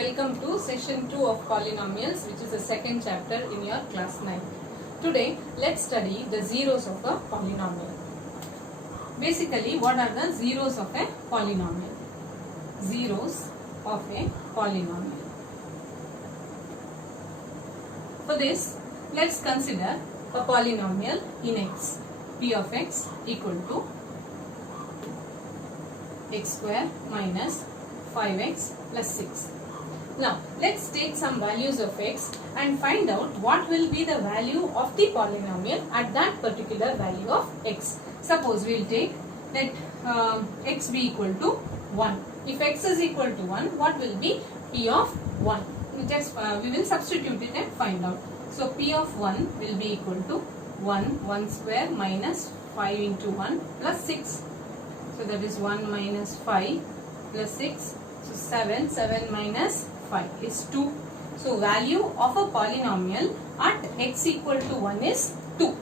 Welcome to session 2 of polynomials, which is the second chapter in your class 9. Today, let's study the zeros of a polynomial. Basically, what are the zeros of a polynomial? Zeros of a polynomial. For this, let's consider a polynomial in x. P of x equal to x square minus 5x plus 6. Now, let's take some values of x and find out what will be the value of the polynomial at that particular value of x. Suppose we will take let x be equal to 1. If x is equal to 1, what will be p of 1? We will substitute it and find out. So, p of 1 will be equal to 1 square minus 5 into 1 plus 6. So, that is 1 minus 5 plus 6. So, 7 minus 5 is 2. So, value of a polynomial at x equal to 1 is 2.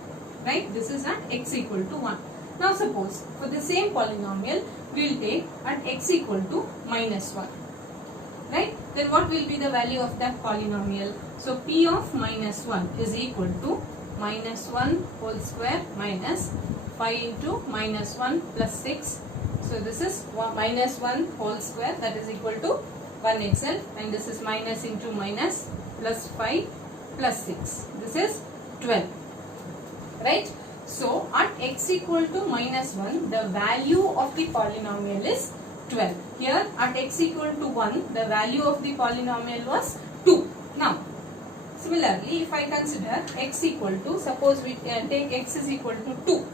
Right? This is at x equal to 1. Now, suppose for the same polynomial, we will take at x equal to minus 1. Right? Then what will be the value of that polynomial? So, p of minus 1 is equal to minus 1 whole square minus 5 into minus 1 plus 6. So, this is minus 1 whole square, that is equal to 1 itself, and this is minus into minus plus 5 plus 6. This is 12. Right? So, at x equal to minus 1, the value of the polynomial is 12. Here at x equal to 1, the value of the polynomial was 2. Now, similarly, if I consider x equal to, suppose we take x is equal to 2.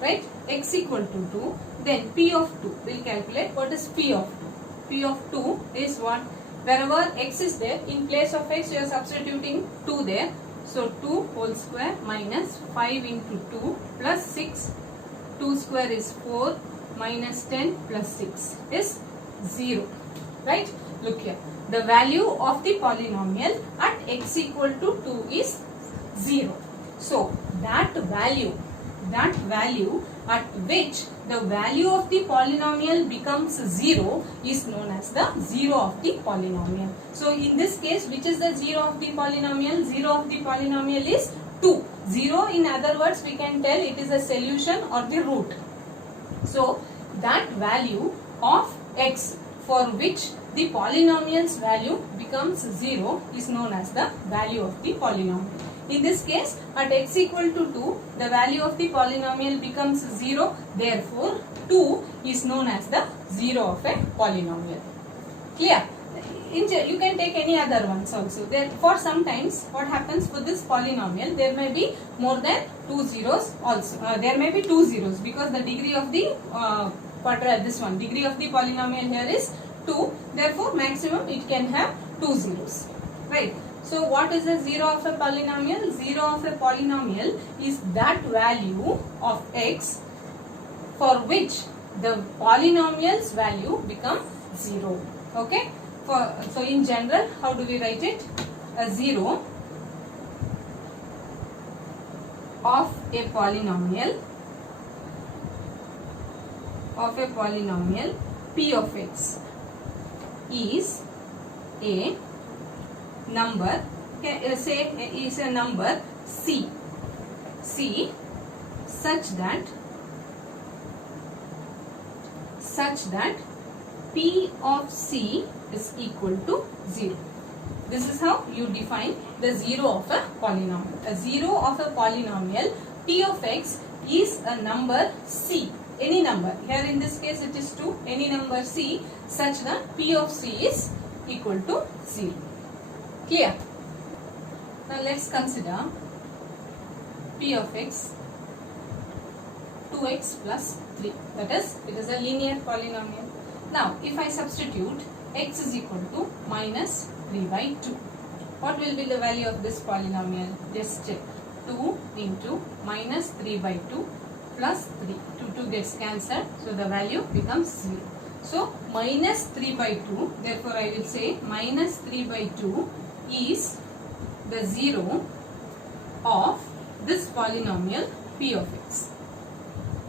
Right? X equal to 2, then p of 2, we will calculate what is p of 2. P of 2 is what? Wherever x is there, in place of x, you are substituting 2 there. So, 2 whole square minus 5 into 2 plus 6. 2 square is 4 minus 10 plus 6 is 0. Right? Look here. The value of the polynomial at x equal to 2 is 0. So, that value at which the value of the polynomial becomes 0 is known as the zero of the polynomial. So, in this case, which is the zero of the polynomial? Zero of the polynomial is 2. 0, in other words, we can tell it is a solution or the root. So, that value of x for which the polynomial's value becomes 0 is known as the value of the polynomial. In this case, at x equal to 2, the value of the polynomial becomes 0. Therefore, 2 is known as the zero of a polynomial. Clear? You can take any other ones also. For sometimes, what happens for this polynomial, there may be more than 2 zeros also. There may be 2 zeros because the degree of the degree of the polynomial here is 2. Therefore, maximum it can have 2 zeros. Right? So, what is the zero of a polynomial? Zero of a polynomial is that value of x for which the polynomial's value becomes 0. Okay? So, in general, how do we write it? A zero of a polynomial p of x is a number, say is a number c such that p of c is equal to 0. This is how you define the zero of a polynomial. A zero of a polynomial p of x is a number c, any number. Here in this case it is 2, any number c such that p of c is equal to 0. Clear? Now, let's consider p of x 2x plus 3. That is, it is a linear polynomial. Now, if I substitute x is equal to minus 3 by 2, what will be the value of this polynomial? Just check. 2 into minus 3 by 2 plus 3. 2 gets cancelled. So, the value becomes 0. So, minus 3 by 2. Therefore, I will say minus 3 by 2 is the zero of this polynomial p of x.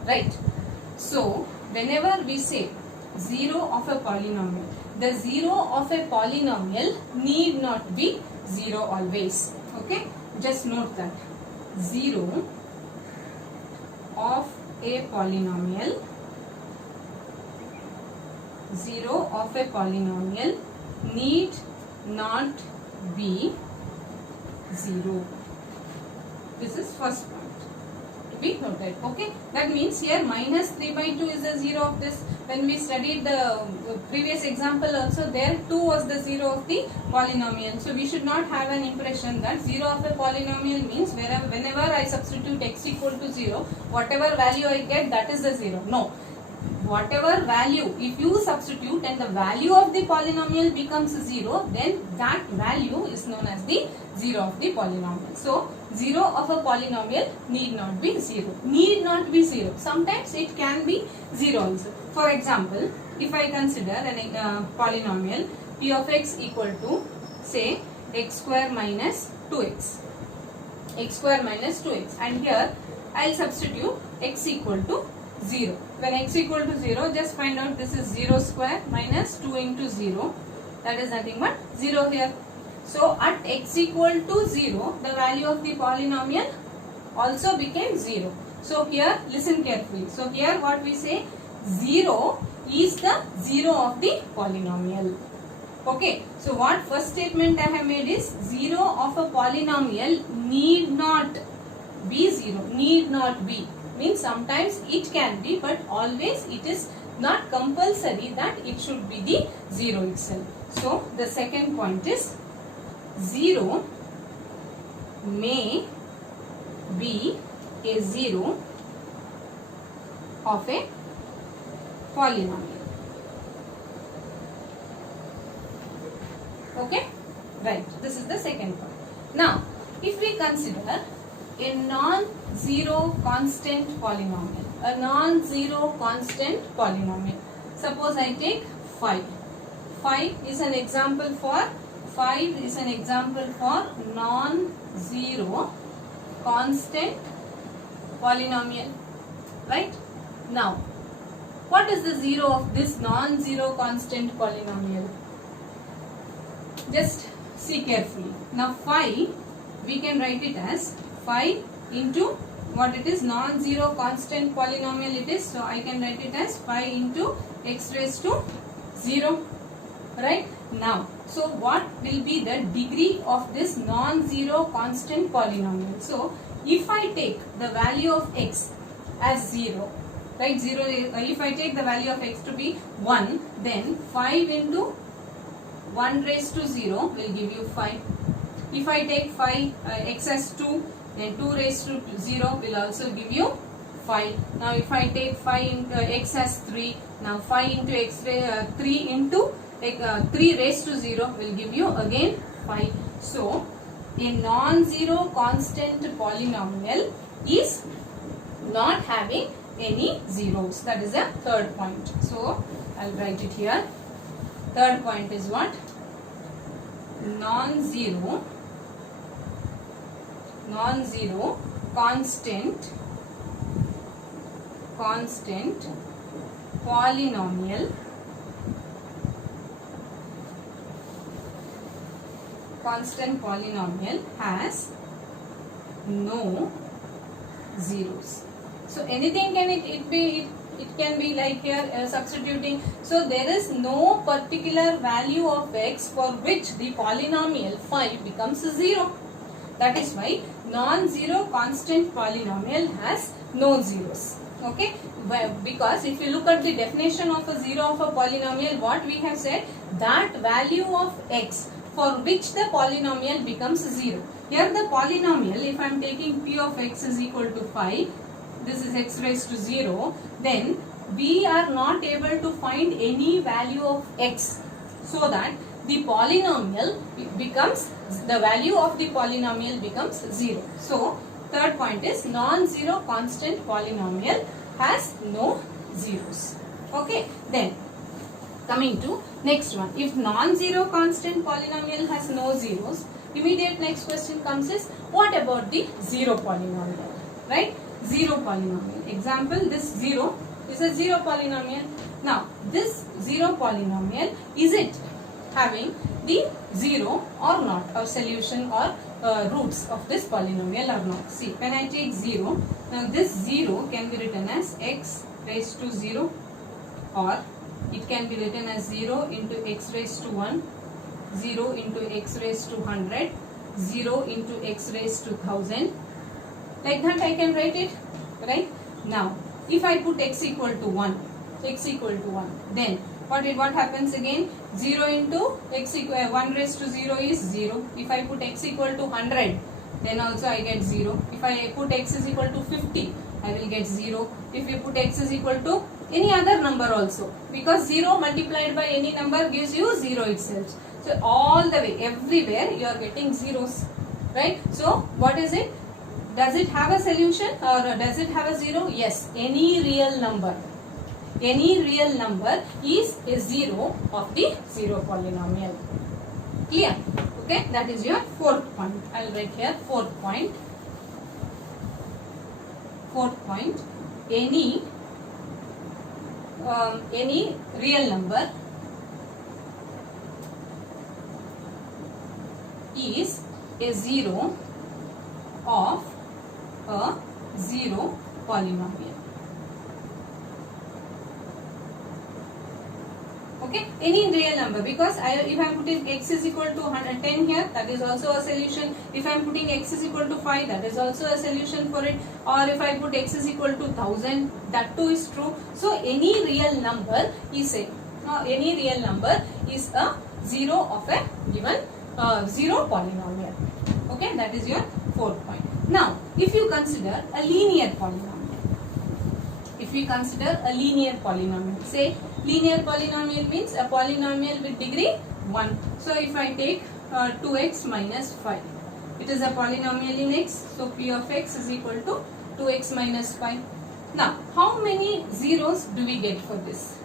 Right? So, whenever we say 0 of a polynomial, the zero of a polynomial need not be 0 always. Okay, just note that zero of a polynomial, zero of a polynomial need not be 0. This is first point to be noted. Okay, that means here minus 3 by 2 is the 0 of this. When we studied the previous example also, there 2 was the 0 of the polynomial. So we should not have an impression that 0 of a polynomial means whenever I substitute x equal to 0, whatever value I get, that is the 0. No. Whatever value, if you substitute and the value of the polynomial becomes 0, then that value is known as the 0 of the polynomial. So 0 of a polynomial need not be 0. Need not be 0. Sometimes it can be 0 also. For example, if I consider a polynomial p of x equal to say x square minus 2x. X square minus 2x, and here I will substitute x equal to 0. When x equal to 0, just find out this is 0 square minus 2 into 0. That is nothing but 0 here. So at x equal to 0, the value of the polynomial also became 0. So here listen carefully. So here what we say, 0 is the 0 of the polynomial. Okay. So what first statement I have made is 0 of a polynomial need not be 0. Need not be. Means sometimes it can be, but always it is not compulsory that it should be the 0 itself. So the second point is 0 may be a 0 of a polynomial. Okay, right. This is the second point. Now, if we consider a non-zero constant polynomial, a non-zero constant polynomial. Suppose I take 5. 5 is an example for non-zero constant polynomial, right? Now, what is the 0 of this non-zero constant polynomial? Just see carefully. Now 5, we can write it as 5 into what it is, non-zero constant polynomial it is. So I can write it as 5 into x raised to 0, right? Now, so what will be the degree of this non-zero constant polynomial? So if I take the value of x as 0, right, 0, if I take the value of x to be 1, then 5 into 1 raised to 0 will give you 5. If I take 5 x as 2, then 2 raised to 0 will also give you 5. Now if I take 5 into x as 3, now 5 into x 3 into 3 raised to 0 will give you again 5. So a non-zero constant polynomial is not having any zeros. That is the third point. So I'll write it here. Third point is what? Non-zero constant polynomial has no zeros. So anything can it be, it can be like here substituting. So there is no particular value of x for which the polynomial 5 becomes 0. That is why non-zero constant polynomial has no zeros. Okay, because if you look at the definition of a 0 of a polynomial, what we have said, that value of x for which the polynomial becomes 0. Here the polynomial, if I am taking p of x is equal to 5, this is x raised to 0, then we are not able to find any value of x, so that the polynomial becomes, the value of the polynomial becomes 0. So third point is non-zero constant polynomial has no zeros. Okay, then coming to next one. If non-zero constant polynomial has no zeros, immediate next question comes is, what about the zero polynomial, right? Zero polynomial. Example, this 0 is a zero polynomial. Now this 0 polynomial, is it having the 0 or not, or solution or roots of this polynomial or not? See, when I take 0, now this 0 can be written as x raised to 0, or it can be written as 0 into x raised to 1, 0 into x raised to 100, 0 into x raised to 1000. Like that I can write it, right? Now if I put x equal to 1, then what happens again? 0 into x equal 1 raised to 0 is 0. If I put x equal to 100, then also I get 0. If I put x is equal to 50, I will get 0. If you put x is equal to any other number also, because 0 multiplied by any number gives you 0 itself. So all the way, everywhere you are getting zeros, right? So what is it? Does it have a solution or does it have a 0? Yes, any real number is a 0 of the 0 polynomial. Clear? Okay, that is your fourth point. I will write here fourth point. Any real number is a 0 of a 0 polynomial. Okay, any real number, because if I am putting x is equal to 110 here, that is also a solution. If I am putting x is equal to 5, that is also a solution for it. Or if I put x is equal to 1000, that too is true. So any real number is a 0 of a given 0 polynomial. Okay, that is your fourth point. Now, if you consider a linear polynomial, say linear polynomial means a polynomial with degree 1. So if I take 2x minus 5, it is a polynomial in x, so p of x is equal to 2x minus 5. Now how many zeros do we get for this?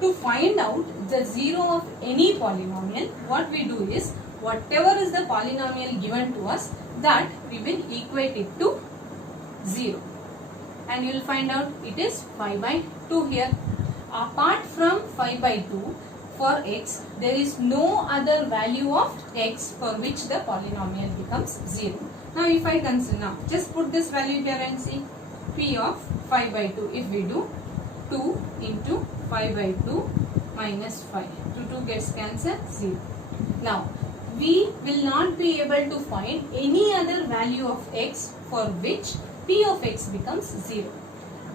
To find out the 0 of any polynomial, what we do is, whatever is the polynomial given to us, that we will equate it to 0, and you will find out it is 5 by 2 here. Apart from 5 by 2, for x, there is no other value of x for which the polynomial becomes 0. Now if I consider, now just put this value here and see, p of 5 by 2, if we do 2 into 5 by 2 minus 5, 2 gets cancelled, 0. Now we will not be able to find any other value of x for which p of x becomes 0.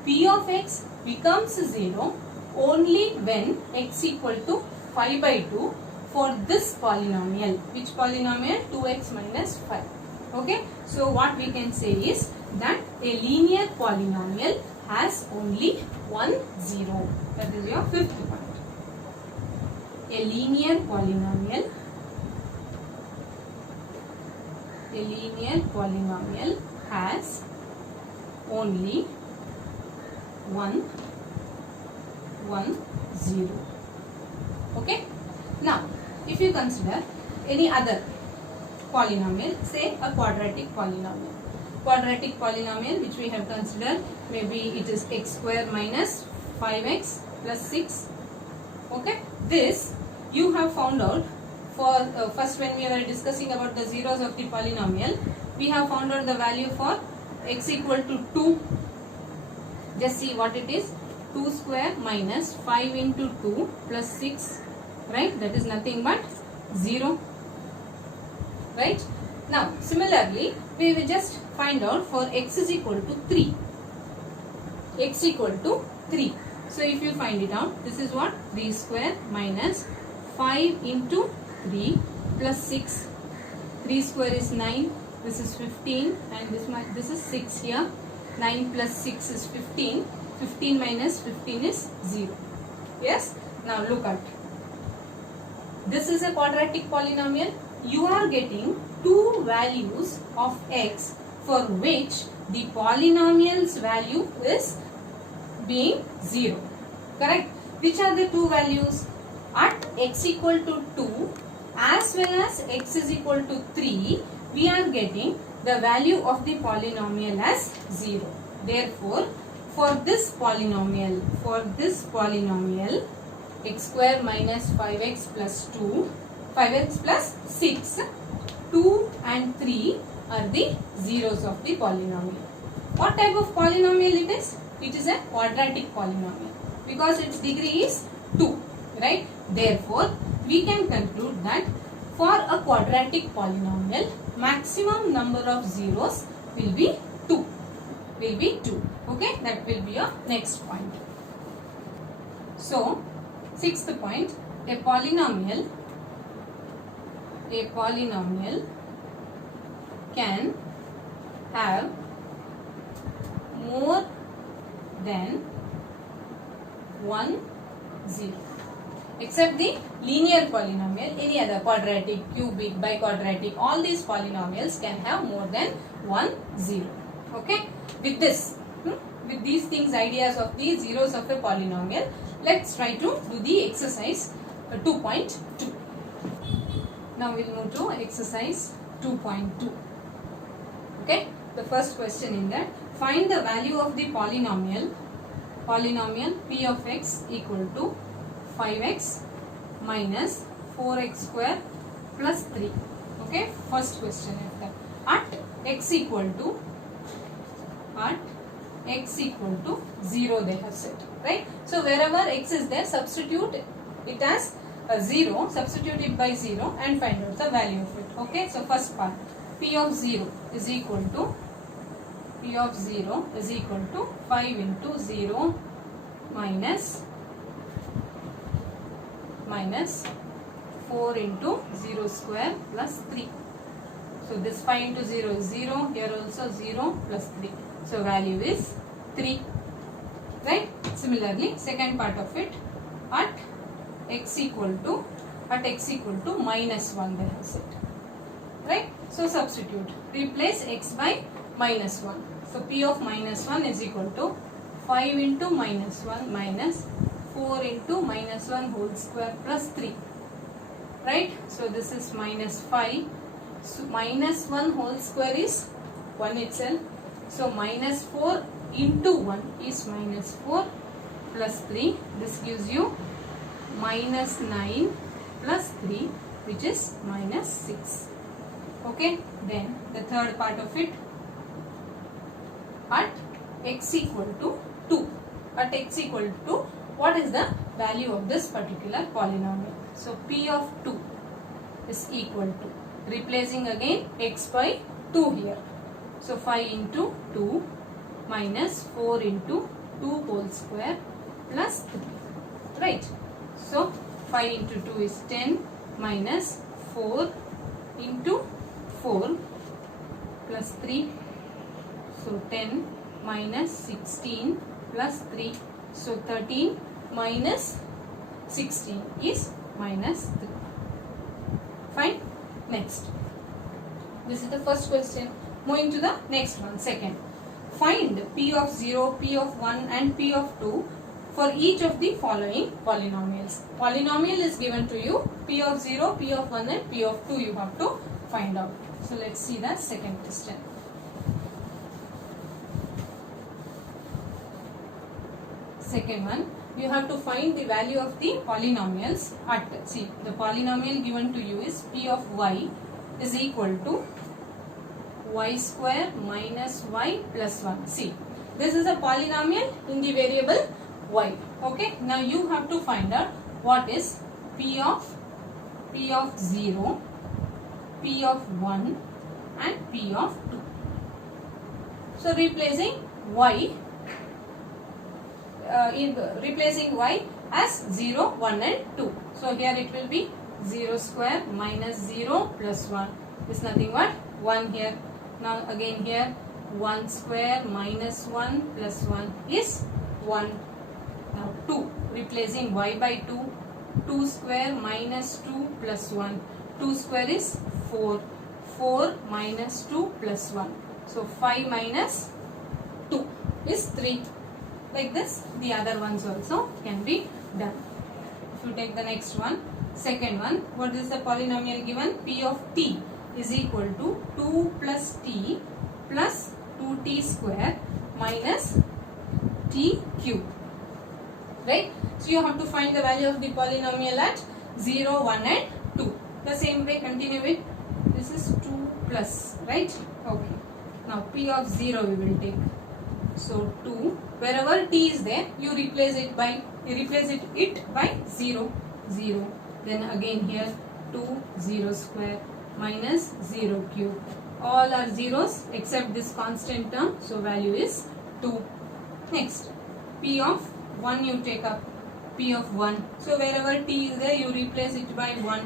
P of x becomes 0 only when x equal to 5 by 2 for this polynomial. Which polynomial? 2x minus 5. Okay. So what we can say is that a linear polynomial has only one 0. That is your fifth point. A linear polynomial has only one 0. Okay. Now if you consider any other polynomial, say a quadratic polynomial which we have considered, maybe it is x square minus 5x plus 6. Okay, this you have found out for first, when we were discussing about the zeros of the polynomial, we have found out the value for x equal to 2. Just see what it is, 2 square minus 5 into 2 plus 6, right? That is nothing but 0, right? Now similarly we will just find out for x is equal to 3. So if you find it out, this is what, 3 square minus 5 into 3 plus 6. 3 square is 9, this is 15, and this is 6 here. 9 plus 6 is 15. 15 minus 15 is 0. Yes. Now look at, this is a quadratic polynomial. You are getting two values of x for which the polynomial's value is being 0. Correct? Which are the two values? At x equal to 2 as well as x is equal to 3, we are getting the value of the polynomial as 0. Therefore, for this polynomial, x square minus 5x plus 2, 5x plus 6, 2 and 3 are the zeros of the polynomial. What type of polynomial it is? It is a quadratic polynomial because its degree is 2, right? Therefore, we can conclude that for a quadratic polynomial, maximum number of zeros will be 2. Okay, that will be your next point. So, sixth point, a polynomial can have more than one zero, except the linear polynomial. Any other quadratic, cubic, biquadratic, all these polynomials can have more than one zero. Okay, with this, with these things, ideas of the zeros of a polynomial, let's try to do the exercise 2.2. Now we'll move to exercise 2.2. Okay, the first question in that, find the value of the polynomial p of x equal to 5x minus 4x square plus 3. Okay, first question is that at x equal to 0 they have set, right? So wherever x is there, substitute it as a 0, substitute it by 0 and find out the value of it. Okay, so first part, p of 0 is equal to 5 into 0 minus 4 into 0 square plus 3. So this 5 into 0 is 0, here also 0 plus 3. So value is 3, right? Similarly, second part of it, at x equal to minus 1 they have set, right? So substitute, replace x by minus 1. So p of minus 1 is equal to 5 into minus 1 minus 4 into minus 1 whole square plus 3, right? So this is minus 5. So minus 1 whole square is 1 itself. So minus 4 into 1 is minus 4 plus 3. This gives you minus 9 plus 3, which is minus 6. Okay, then the third part of it, at x equal to 2. At x equal to 2, what is the value of this particular polynomial? So p of 2 is equal to, replacing again x by 2 here. So 5 into 2 minus 4 into 2 whole square plus 3, right? So 5 into 2 is 10 minus 4 into 4 plus 3. So 10 minus 16 plus 3. So 13 minus 16 is minus 3. Fine. Next. This is the first question. Moving to the next one, second. Find p of 0, p of 1 and p of 2 for each of the following polynomials. Polynomial is given to you, p of 0, p of 1 and p of 2 you have to find out. So let's see the second question. Second one, you have to find the value of the polynomials at, see, the polynomial given to you is p of y is equal to y square minus y plus 1. See, this is a polynomial in the variable y. Okay, now you have to find out what is p of 0, p of 1 and p of 2. So replacing y as 0, 1 and 2. So here it will be 0 square minus 0 plus 1 is nothing but 1 here. Now again here 1 square minus 1 plus 1 is 1. Now 2, replacing y by 2, 2 square minus 2 plus 1. 2 square is 4. 4 minus 2 plus 1. So 5 minus 2 is 3. Like this, the other ones also can be done. If you take the next one, second one, what is the polynomial given? P of t is equal to 2 plus t plus 2t square minus t right? So you have to find the value of the polynomial at 0, 1 and 2. The same way continue it. This is 2 plus, right? Okay. Now P of 0 we will take. So 2, wherever t is there, you replace it by 0, 0. Then again here 2, 0 square minus 0 cube. All are zeros except this constant term, so value is 2. Next, P of 1 you take up, P of 1. So wherever t is there, you replace it by 1.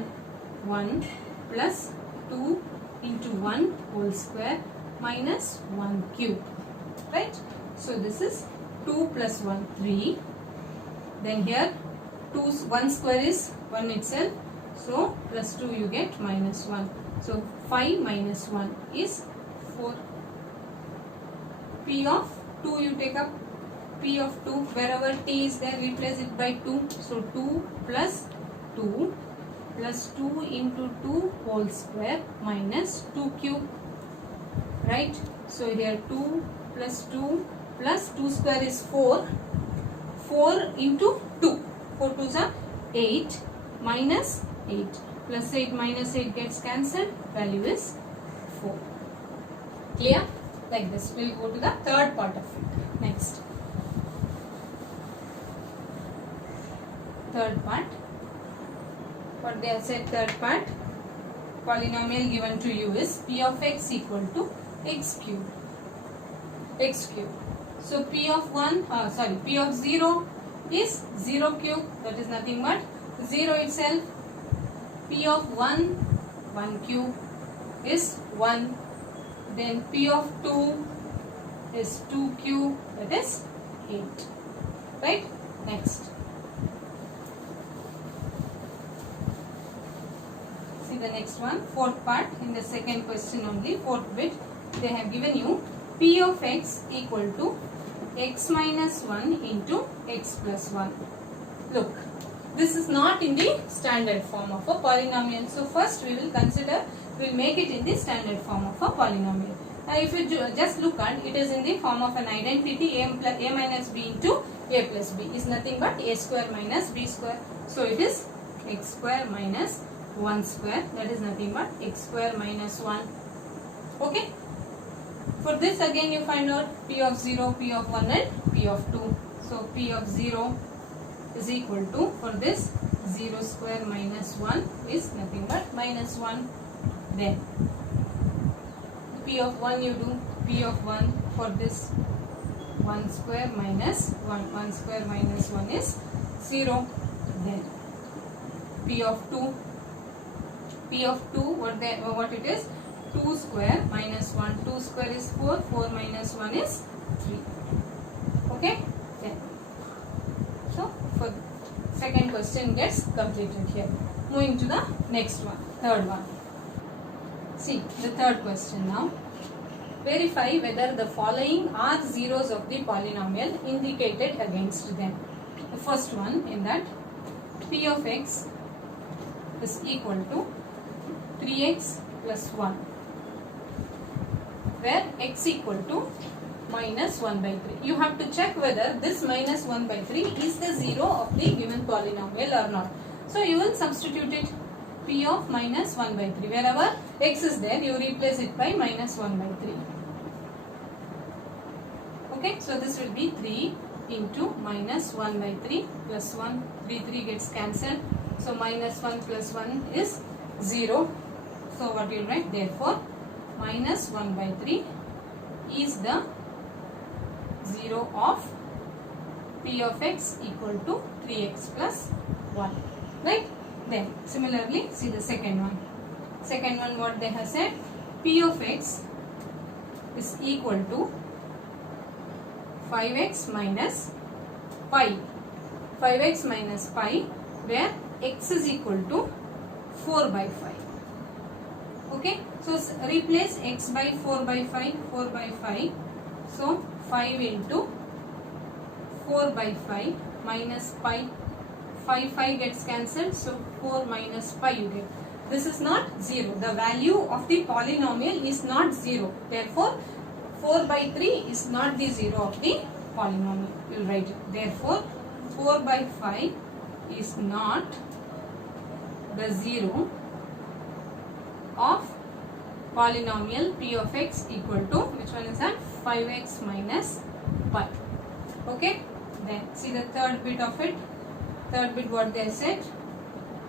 1 plus 2 into 1 whole square minus 1 cube, right? So this is 2 plus 1, 3. Then here 1 square is 1 itself. So plus 2 you get minus 1. So 5 minus 1 is 4. P of 2 you take up, P of 2, wherever t is there, replace it by 2. So 2 plus 2 plus 2 into 2 whole square minus 2 cube, right? So here 2 plus 2 plus 2 square is 4. 4 into 2. 4 2s are 8 minus 8. Plus 8 minus 8 gets cancelled. Value is 4. Clear? Like this. We will go to the third part of it. Next. Third part. What they have said, third part. Polynomial given to you is P of x equal to x cube. X cube. So P of P of 0 is 0 cube. That is nothing but 0 itself. P of 1, 1 cube is 1. Then P of 2 is 2 cube. That is 8. Right? Next. See the next one. Fourth part. In the second question only. Fourth bit. They have given you P of x equal to x minus 1 into x plus 1. Look, this is not in the standard form of a polynomial. So first we will make it in the standard form of a polynomial. Now if you just look at, it is in the form of an identity, a minus b into a plus b is nothing but a square minus b square. So it is x square minus 1 square, that is nothing but x square minus 1. Okay. For this again you find out P of 0, P of 1 and P of 2. So P of 0 is equal to, for this 0 square minus 1 is nothing but minus 1. Then P of 1 you do, P of 1 for this 1 square minus 1. 1 square minus 1 is 0. Then P of 2. P of 2 what it is? 2 square minus 1. 2 square is 4. 4 minus 1 is 3. Okay? Then. So, for second question gets completed here. Moving to the next one. Third one. See the third question now. Verify whether the following are zeros of the polynomial indicated against them. The first one in that P of x is equal to 3x plus 1. Where x equal to minus 1 by 3. You have to check whether this minus 1 by 3 is the 0 of the given polynomial or not. So you will substitute it P of minus 1 by 3. Wherever x is there, you replace it by minus 1 by 3. Okay, so this will be 3 into minus 1 by 3 plus 1. 3 gets cancelled. So minus 1 plus 1 is 0. So what you write? Therefore, minus 1 by 3 is the 0 of P of x equal to 3x plus 1. Right? Then similarly, see the second one. Second one what they have said? P of x is equal to 5x minus pi. 5x minus pi, where x is equal to 4 by 5. Okay, so replace x by 4 by 5, 4 by 5. So 5 into 4 by 5 minus pi. 5 gets cancelled, so 4 minus pi you get. This is not 0. The value of the polynomial is not 0. Therefore, 4 by 3 is not the 0 of the polynomial. You will write it. Therefore, 4 by 5 is not the zero of polynomial p of x equal to, which one is that, 5x minus pi. Okay, then see the third bit of it. Third bit, what they said,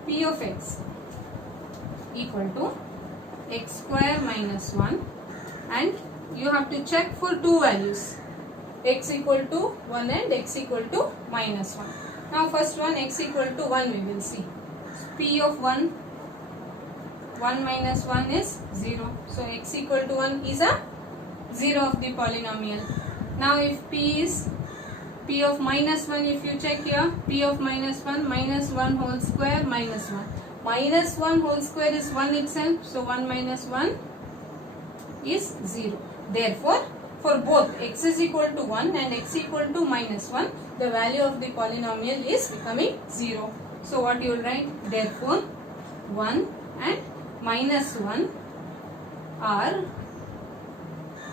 p of x equal to x square minus 1, and you have to check for two values, x equal to 1 and x equal to minus 1. Now first one, x equal to 1, we will see. P of 1 minus 1 is 0. So x equal to 1 is a 0 of the polynomial. Now if p is p of minus 1, if you check here, p of minus 1, minus 1 whole square minus 1. Minus 1 whole square is 1 itself. So 1 minus 1 is 0. Therefore, for both x is equal to 1 and x equal to minus 1, the value of the polynomial is becoming 0. So what you will write? Therefore, 1 and minus 1 are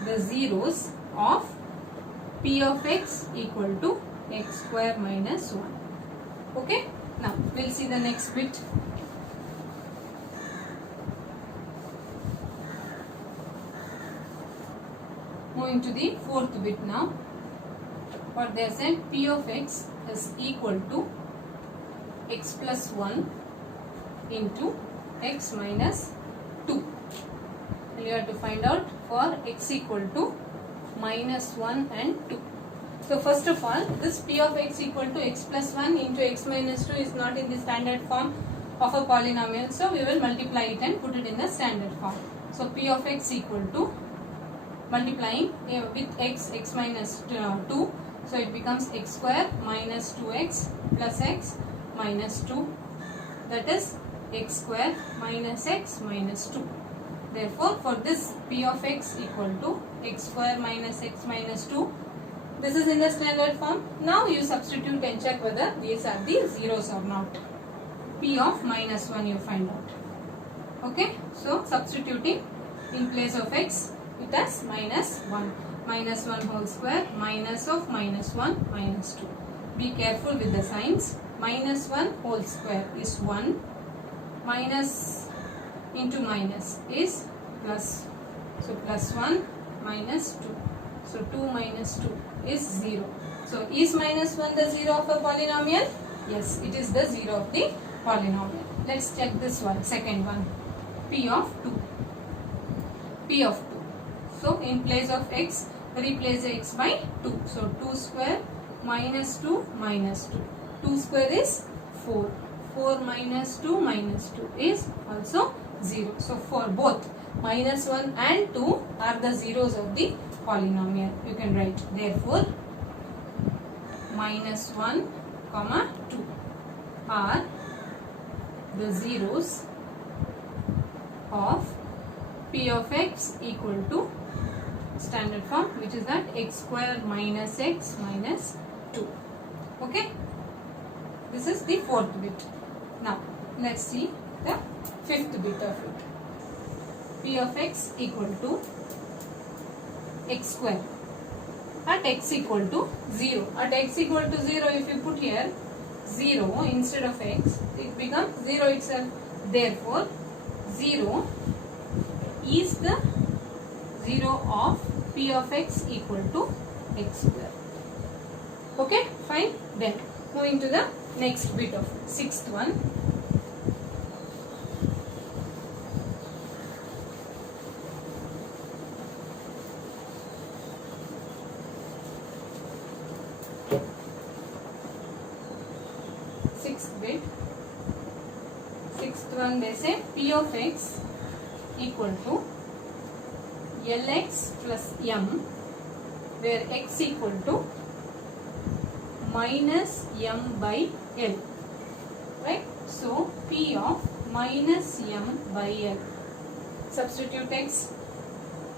the zeros of p of x equal to x square minus 1. Okay? Now, we will see the next bit. Moving to the fourth bit now. What they said, p of x is equal to x plus 1 into x minus 2. And you have to find out for x equal to minus 1 and 2. So first of all, this p of x equal to x plus 1 into x minus 2 is not in the standard form of a polynomial. So we will multiply it and put it in the standard form. So p of x equal to, multiplying with x minus 2. So it becomes x square minus 2x plus x minus 2. That is x square minus x minus 2. Therefore, for this p of x equal to x square minus x minus 2. This is in the standard form. Now you substitute and check whether these are the zeros or not. P of minus 1 you find out. Okay. So substituting in place of x, it has minus 1. Minus 1 whole square, minus of minus 1, minus 2. Be careful with the signs. Minus 1 whole square is 1. Minus into minus is plus. So plus 1 minus 2. So 2 minus 2 is 0. So is minus 1 the 0 of a polynomial? Yes, it is the 0 of the polynomial. Let's check this one, second one. P of 2. P of 2. So in place of x, replace x by 2. So 2 square minus 2 minus 2. 2 square is 4. 4 minus 2 is also 0. So for both minus 1 and 2 are the zeros of the polynomial. You can write, therefore minus 1 comma 2 are the zeros of p of x equal to standard form, which is that x square minus x minus 2. Okay, this is the fourth bit. Now let's see the fifth bit of it. P of x equal to x square at x equal to 0. At x equal to 0, if you put here 0 instead of x, it becomes 0 itself. Therefore 0 is the 0 of p of x equal to x square. Okay, fine. Then moving to the next bit of it, sixth one. Sixth bit. Sixth one, they say p of x equal to Lx plus m, where x equal to minus m by L. Right? So p of minus m by L. Substitute x,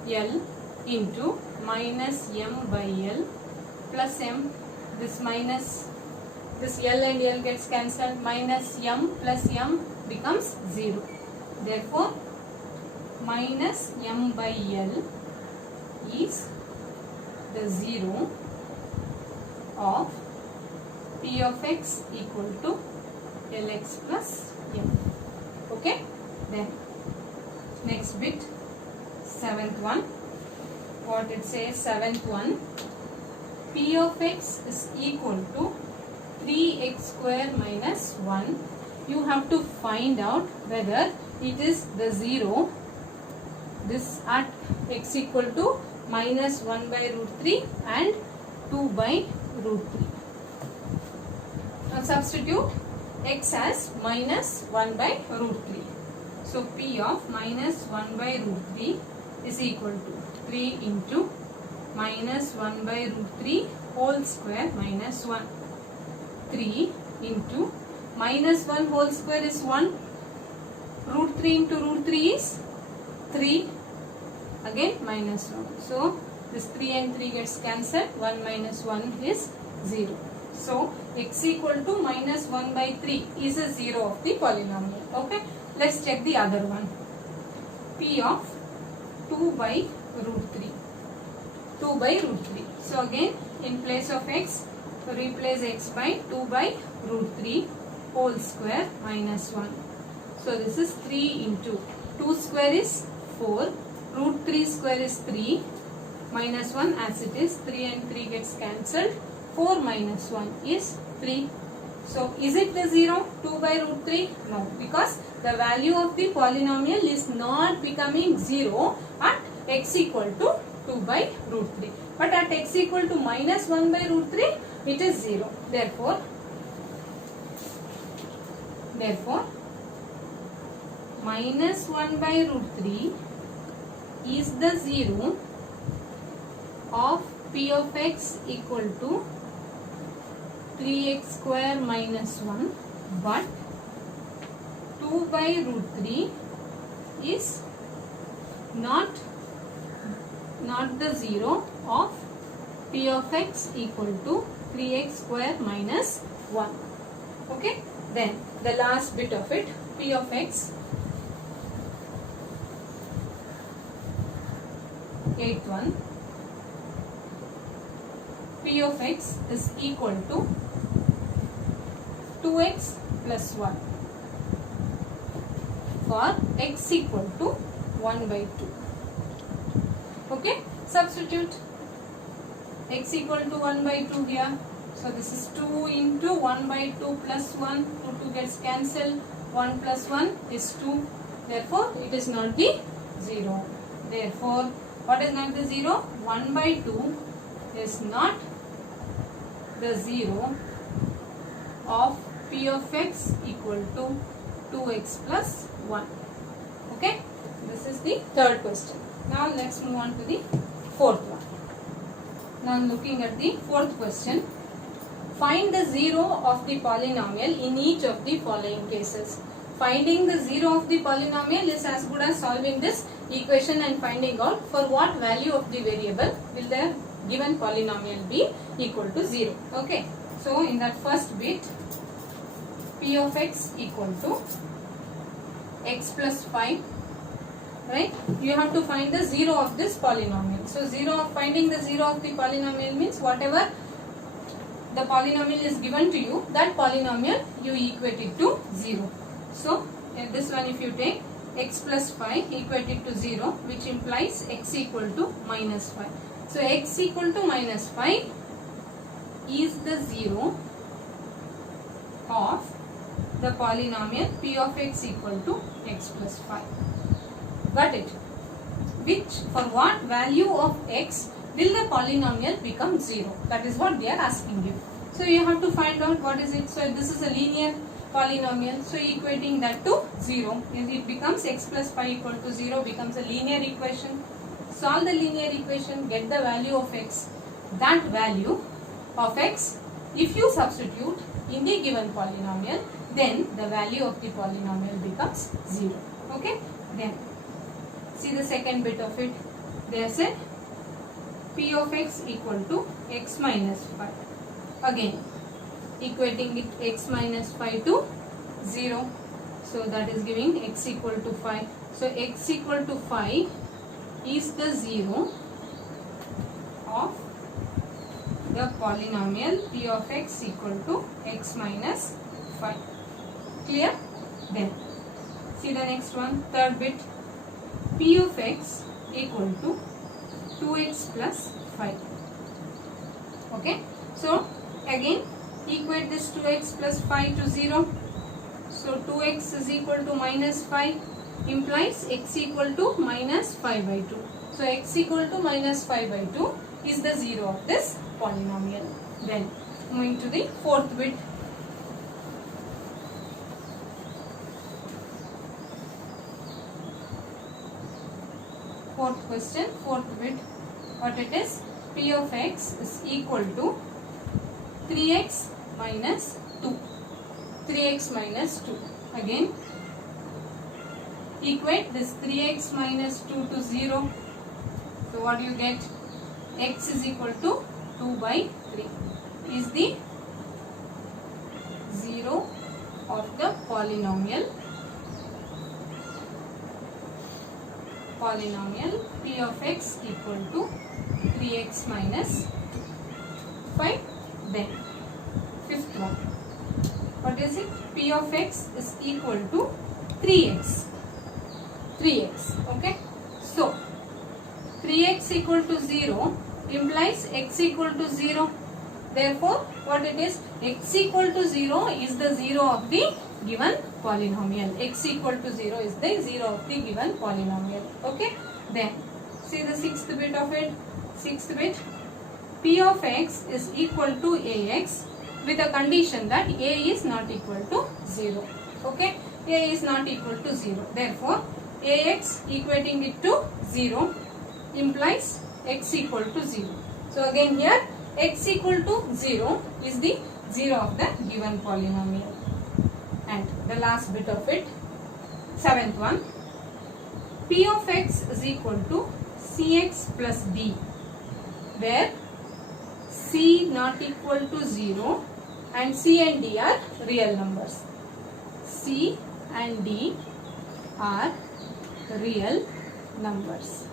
L into minus m by L plus m. This minus, this L and L gets cancelled. Minus m plus m becomes 0. Therefore minus m by L is the 0 of P of x equal to Lx plus m. Okay, then next bit, seventh one. What it says, seventh one, P of x is equal to 3x square minus 1. You have to find out whether it is the 0, this at x equal to minus 1 by root 3 and 2 by root 3. Now substitute x as minus 1 by root 3. So P of minus 1 by root 3 is equal to 3 into minus 1 by root 3 whole square minus 1. 3 into minus 1 whole square is 1. Root 3 into root 3 is 3. Again minus 1. So this 3 and 3 gets cancelled. 1 minus 1 is 0. So x equal to minus 1 by 3 is a 0 of the polynomial. Okay. Let's check the other one. P of 2 by root 3. 2 by root 3. So again in place of x, replace x by 2 by root 3 whole square minus 1. So this is 3 into 2 square is 4. Root 3 square is 3. Minus 1 as it is. 3 and 3 gets cancelled. 4 minus 1 is 3. So is it the 0? 2 by root 3? No, because the value of the polynomial is not becoming 0 at x equal to 2 by root 3. But at x equal to minus 1 by root 3, it is 0. Therefore, minus 1 by root 3 is the 0 of P of x equal to 3x square minus 1, but 2 by root 3 is not the 0 of P of x equal to 3x square minus 1. Okay, then the last bit of it, P of x, eighth one, P of x is equal to 2x plus 1 for x equal to 1 by 2. Okay, substitute x equal to 1 by 2 here. So this is 2 into 1 by 2 plus 1. 2 gets cancelled. 1 plus 1 is 2. Therefore, it is not the 0. Therefore, what is not the 0? 1 by 2 is not the 0 of P of x equal to 2x plus 1. Okay, this is the third question. Now let's move on to the fourth one. Now looking at the fourth question, find the 0 of the polynomial in each of the following cases. Finding the 0 of the polynomial is as good as solving this equation and finding out for what value of the variable will the given polynomial be equal to 0. Okay, so in that first bit, P of x equal to x plus 5, right? You have to find the 0 of this polynomial. So finding the 0 of the polynomial means whatever the polynomial is given to you, that polynomial you equate it to 0. So in this one, if you take x plus 5 equate it to 0, which implies x equal to minus 5. So x equal to minus 5 is the 0 of the polynomial P of x equal to x plus 5. Got it? Which, for what value of x will the polynomial become 0? That is what they are asking you. So you have to find out what is it. So this is a linear polynomial. So equating that to 0, it becomes x plus 5 equal to 0, becomes a linear equation. Solve the linear equation, get the value of x. That value of x, if you substitute in the given polynomial, then the value of the polynomial becomes 0. Okay, then see the second bit of it. They said P of x equal to x minus 5. Again equating it x minus 5 to 0. So that is giving x equal to 5. So x equal to 5 is the 0 of the polynomial p of x equal to x minus 5. Clear? Then see the next one, third bit. P of x equal to 2x plus 5. Okay, so again equate this 2x plus 5 to 0. So 2x is equal to minus 5 implies x equal to minus 5 by 2. So x equal to minus 5 by 2 is the 0 of this polynomial. Then moving to the fourth bit. Fourth question, fourth bit. What it is? P of x is equal to 3x minus 2. 3x minus 2. Again equate this 3x minus 2 to 0. So what do you get? X is equal to 2 by 3 is the 0 of the polynomial p of x equal to 3x minus 5. Then fifth one, what is it? P of x is equal to 3x. Okay, so 3x equal to 0 implies x equal to 0. Therefore what it is? X equal to 0 is the 0 of the given polynomial. X equal to 0 is the 0 of the given polynomial. Okay, then see the sixth bit of it. Sixth bit, p of x is equal to ax with a condition that a is not equal to 0. Okay, a is not equal to 0. Therefore ax equating it to 0 implies x equal to 0. So again here x equal to 0 is the 0 of the given polynomial. And the last bit of it, seventh one, p of x is equal to cx plus d, where c not equal to 0 and c and d are real numbers. C and d are real numbers.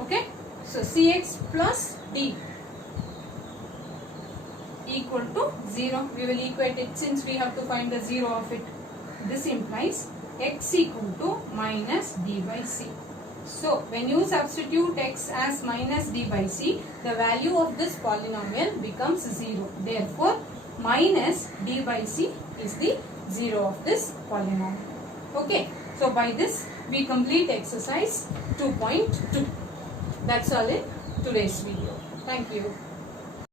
Okay, so cx plus d equal to 0. We will equate it since we have to find the 0 of it. This implies x equal to minus d by c. So when you substitute x as minus d by c, the value of this polynomial becomes 0. Therefore minus d by c is the 0 of this polynomial. Okay, so by this we complete exercise 2.2. That's all in today's video. Thank you.